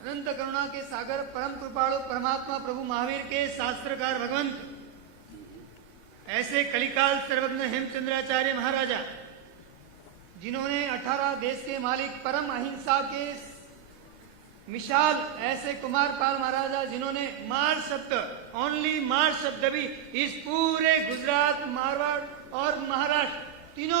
अनंत करुणा के सागर परम कृपालु परमात्मा प्रभु महावीर के शास्त्रकार भगवंत ऐसे कलिकाल सर्वज्ञ हेमचंद्राचार्य महाराजा, जिन्होंने 18 देश के मालिक परम अहिंसा के मिसाल ऐसे कुमारपाल महाराजा, जिन्होंने मार शब्द, ओनली मार शब्द भी इस पूरे गुजरात, मारवाड़ और महाराष्ट्र तीन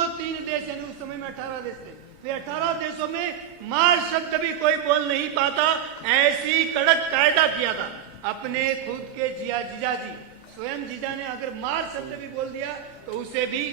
देश यानी उस समय में 18 देश थे, वे 18 देशों में मार शब्द भी कोई बोल नहीं पाता, ऐसी कड़क कायदा किया था। अपने खुद के जीजाजी स्वयं जीजा ने अगर मार शब्द भी बोल दिया तो उसे भी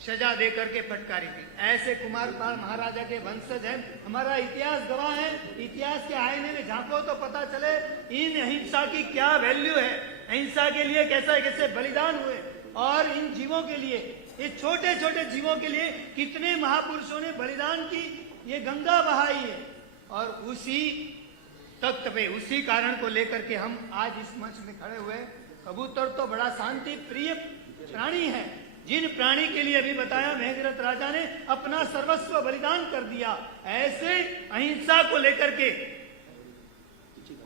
सजा दे करके फटकारी थी। ऐसे कुमारपाल महाराजा के वंशज हैं। हमारा इतिहास गवाह है। इतिहास के आईने में झांको तो पता चले इन अहिंसा की क्या वैल्यू है, अहिंसा के लिए कैसे कैसे बलिदान हुए, और इन जीवों के लिए, ये छोटे छोटे जीवों के लिए कितने महापुरुषों ने बलिदान की, ये गंगा बहाई है। और उसी तख्त पे, उसी कारण को लेकर के हम आज इस मंच में खड़े हुए। कबूतर तो बड़ा शांति प्रिय प्राणी है, जिन प्राणी के लिए अभी बताया मेघरथ राजा ने अपना सर्वस्व बलिदान कर दिया, ऐसे अहिंसा को लेकर के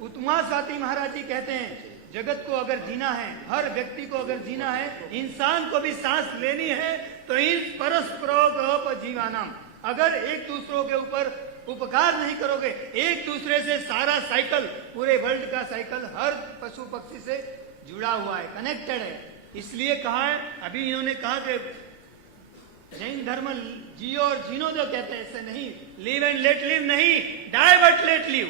उत्तमा स्वाति महाराज जी कहते हैं, जगत को अगर जीना है, हर व्यक्ति को अगर जीना है, इंसान को भी सांस लेनी है, तो इन परस्परोपजीवानाम, अगर एक दूसरों के ऊपर उपकार नहीं करोगे, एक दूसरे से सारा साइकिल, पूरे वर्ल्ड का साइकिल हर पशु पक्षी से जुड़ा हुआ है, कनेक्टेड है। इसलिए कहा है, अभी इन्होंने कहा कि जैन धर्म जियो और जीनो जो कहते हैं, ऐसे नहीं, लिव एंड लेट लिव नहीं, die but let live.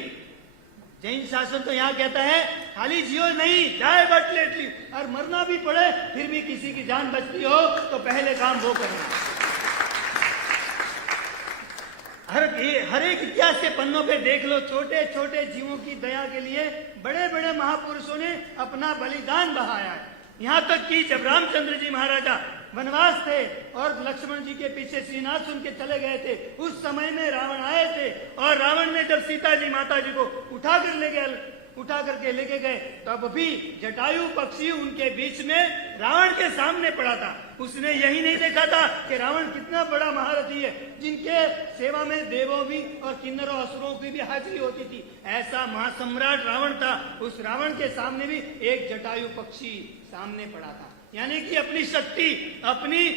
Jain शासन तो यहाँ कहता है खाली जियो नहीं, डाई बट लेट लिव, और मरना भी पड़े फिर भी किसी की जान बचती हो तो पहले काम वो करना। हर एक इतिहास के पन्नों पे देख लो, छोटे छोटे जीवों की दया के लिए बड़े बड़े महापुरुषों ने अपना बलिदान बहाया है। यहाँ तक कि जब रामचंद्र जी महाराजा वनवास थे और लक्ष्मण जी के पीछे श्रीनाथ सुन के चले गए थे, उस समय में रावण आए थे, और रावण ने जब सीता जी माता जी को उठा करके लेके गए, तब भी जटायु पक्षी उनके बीच में रावण के सामने पड़ा था। उसने यही नहीं देखा था कि रावण कितना बड़ा महारथी है, जिनके सेवा में देवों भी और किन्नरों असुरों की भी हाजिरी होती थी। ऐसा महासम्राट रावण था, उस रावण के सामने भी एक जटायु पक्षी सामने पड़ा था। यानी कि अपनी शक्ति, अपनी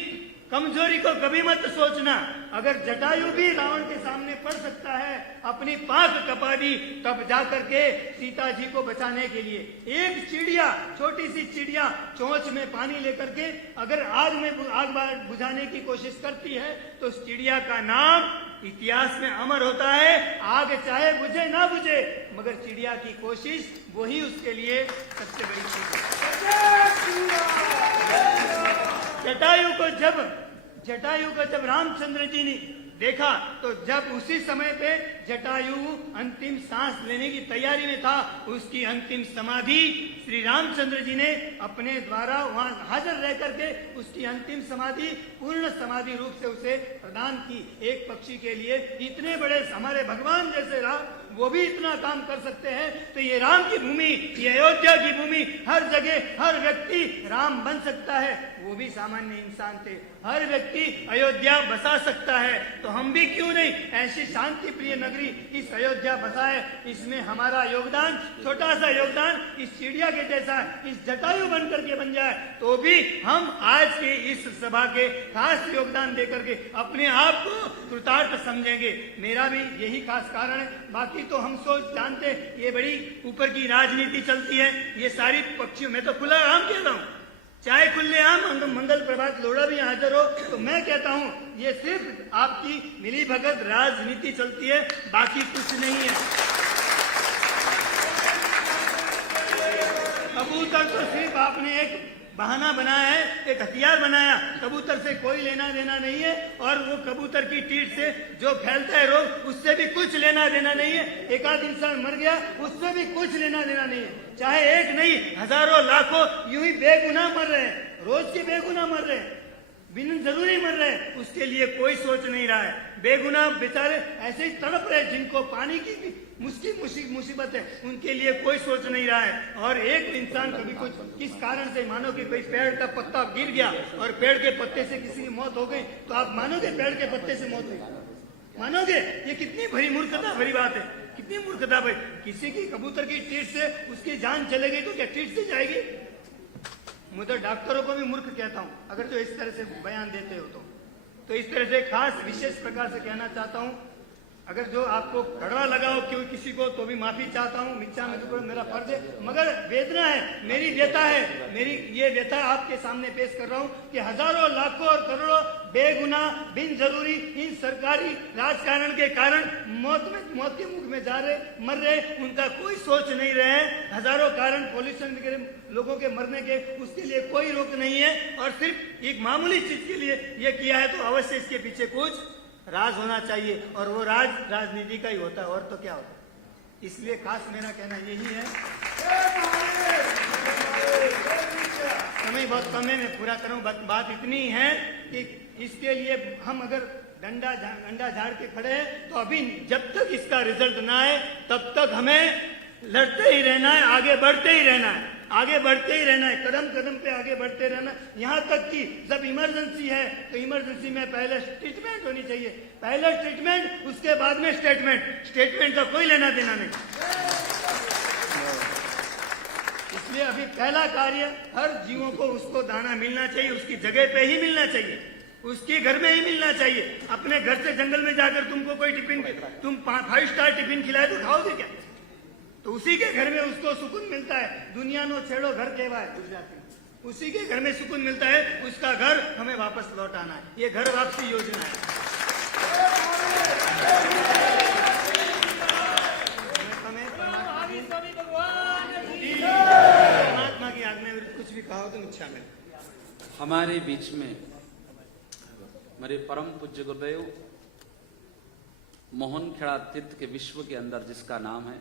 कमजोरी को कभी मत सोचना। अगर जटायु भी रावण के सामने पड़ सकता है, अपनी पाक कपा दी तब जाकर के सीता जी को बचाने के लिए। एक चिड़िया, छोटी सी चिड़िया चोंच में पानी लेकर के अगर आग बुझाने की कोशिश करती है, तो उस चिड़िया का नाम इतिहास में अमर होता है। आग चाहे बुझे ना बुझे, मगर चिड़िया की कोशिश वही उसके लिए सबसे बड़ी चीज है। जटायु को जब रामचंद्र जी ने देखा, तो जब उसी समय पे जटायु अंतिम सांस लेने की तैयारी में था, उसकी अंतिम समाधि श्री रामचंद्र जी ने अपने द्वारा वहां हाजिर रह करके उसकी अंतिम समाधि पूर्ण समाधि रूप से उसे प्रदान की। एक पक्षी के लिए इतने बड़े हमारे भगवान जैसे राम, वो भी इतना काम कर सकते हैं, तो ये राम की भूमि, ये अयोध्या की भूमि, हर जगह हर व्यक्ति राम बन सकता है। वो भी सामान्य इंसान थे, हर व्यक्ति अयोध्या बसा सकता है, तो हम भी क्यों नहीं ऐसी शांति प्रिय नगरी इस अयोध्या बसाए। इसमें हमारा योगदान, छोटा सा योगदान इस चिड़िया के जैसा, इस जटायु बन करके बन जाए, तो भी हम आज के इस सभा के खास योगदान देकर के अपने आप को कृतार्थ समझेंगे। मेरा भी यही खास कारण है। बाकी तो हम सोच जानते, ये बड़ी ऊपर की राजनीति चलती है, ये सारी पक्षियों में तो खुला आम कहता हूँ, चाहे खुले आम मंगल प्रभात लोढ़ा भी हाजिर हो, तो मैं कहता हूँ ये सिर्फ आपकी मिली भगत राजनीति चलती है, बाकी कुछ नहीं है। कबूतर तो सिर्फ आपने एक बहाना बनाया है, एक हथियार बनाया। कबूतर से कोई लेना देना नहीं है, और वो कबूतर की टीट से जो फैलता है रोग, उससे भी कुछ लेना देना नहीं है। एक आध इंसान मर गया, उससे भी कुछ लेना देना नहीं है। चाहे एक नहीं, हजारों लाखों यूं ही बेगुनाह मर रहे हैं, रोज के बेगुनाह मर रहे हैं, बिन जरूरी मर रहे हैं, उसके लिए कोई सोच नहीं रहा है। बेगुनाह बेचारे ऐसे ही तड़प रहे, जिनको पानी की मुसीबत है, उनके लिए कोई सोच नहीं रहा है। और एक इंसान कभी कुछ किस कारण से, मानो कि कोई पेड़ का पत्ता गिर गया और पेड़ के पत्ते से किसी की मौत हो गई, तो आप मानोगे पेड़ के पत्ते से मौत हुई? मानोगे? ये कितनी भरी मूर्खता भरी बात है कि कितनी मूर्खता भाई। किसी की कबूतर की टीट से उसकी जान चलेगी तो क्या टीट से जाएगी? मैं तो डॉक्टरों को भी मूर्ख कहता हूं अगर जो इस तरह से बयान देते हो तो इस तरह से खास विशेष प्रकार से कहना चाहता हूं। अगर जो आपको कड़वा लगाओ क्यों किसी को तो भी माफी चाहता हूं। मिच्छा में तो मेरा फर्ज है, मगर वेदना है, मेरी व्यथा है। मेरी ये व्यथा आपके सामने पेश कर रहा हूं कि हजारों लाखों और करोड़ों बेगुनाह बिन जरूरी इन सरकारी राजकारण के कारण मौत के मुख में जा रहे, मर रहे, उनका कोई सोच नहीं रहे। हजारों कारण पॉल्यूशन के लोगों के मरने के, उसके लिए कोई रोक नहीं है। और सिर्फ एक मामूली चीज के लिए ये किया है तो अवश्य इसके पीछे कुछ राज होना चाहिए, और वो राज राजनीति का ही होता है, और तो क्या होता है। इसलिए खास मेरा कहना यही है, समय बहुत कम है, मैं पूरा करूं। बात इतनी है कि इसके लिए हम अगर डंडा झाड़ के खड़े हैं तो अभी जब तक इसका रिजल्ट ना आए तब तक हमें लड़ते ही रहना है, आगे बढ़ते ही रहना है, आगे बढ़ते ही रहना है, कदम कदम पे आगे बढ़ते रहना। यहाँ तक कि जब इमरजेंसी है तो इमरजेंसी में पहले ट्रीटमेंट होनी चाहिए, पहले ट्रीटमेंट उसके बाद में स्टेटमेंट का कोई लेना देना नहीं। इसलिए अभी पहला कार्य, हर जीवों को उसको दाना मिलना चाहिए, उसकी जगह पे ही मिलना चाहिए, उसके घर में ही मिलना चाहिए। अपने घर से जंगल में जाकर तुमको कोई टिफिन, तुम 5 स्टार टिफिन खिलाए तो खाओगे क्या? तो उसी के घर में उसको सुकून मिलता है। दुनिया नो छेड़ो घर कहवा है गुजराती में, उसी के घर में सुकून मिलता है, उसका घर हमें वापस लौटाना है। ये घर वापसी योजना है। परमात्मा की आज्ञा विरुद्ध कुछ भी कहो तो इच्छा में। हमारे बीच में मेरे परम पूज्य गुरुदेव मोहन खेड़ा तीर्थ के विश्व के अंदर जिसका नाम है,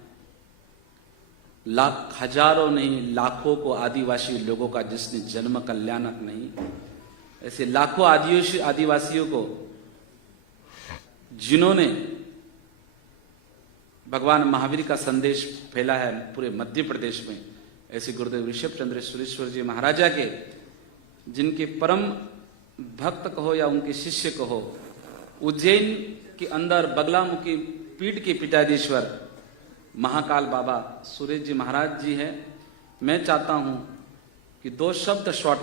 लाख हजारों नहीं लाखों को आदिवासी लोगों का जिसने जन्म कल्याणक नहीं, ऐसे लाखों आदिवासियों को जिन्होंने भगवान महावीर का संदेश फैला है पूरे मध्य प्रदेश में, ऐसे गुरुदेव ऋषभ चंद्र सुरेश्वर जी महाराजा के, जिनके परम भक्त कहो या उनके शिष्य कहो, उज्जैन के अंदर बगलामुखी पीठ के पीठाधीश्वर महाकाल बाबा सुरेश जी महाराज जी हैं। मैं चाहता हूं कि 2 शब्द शॉर्ट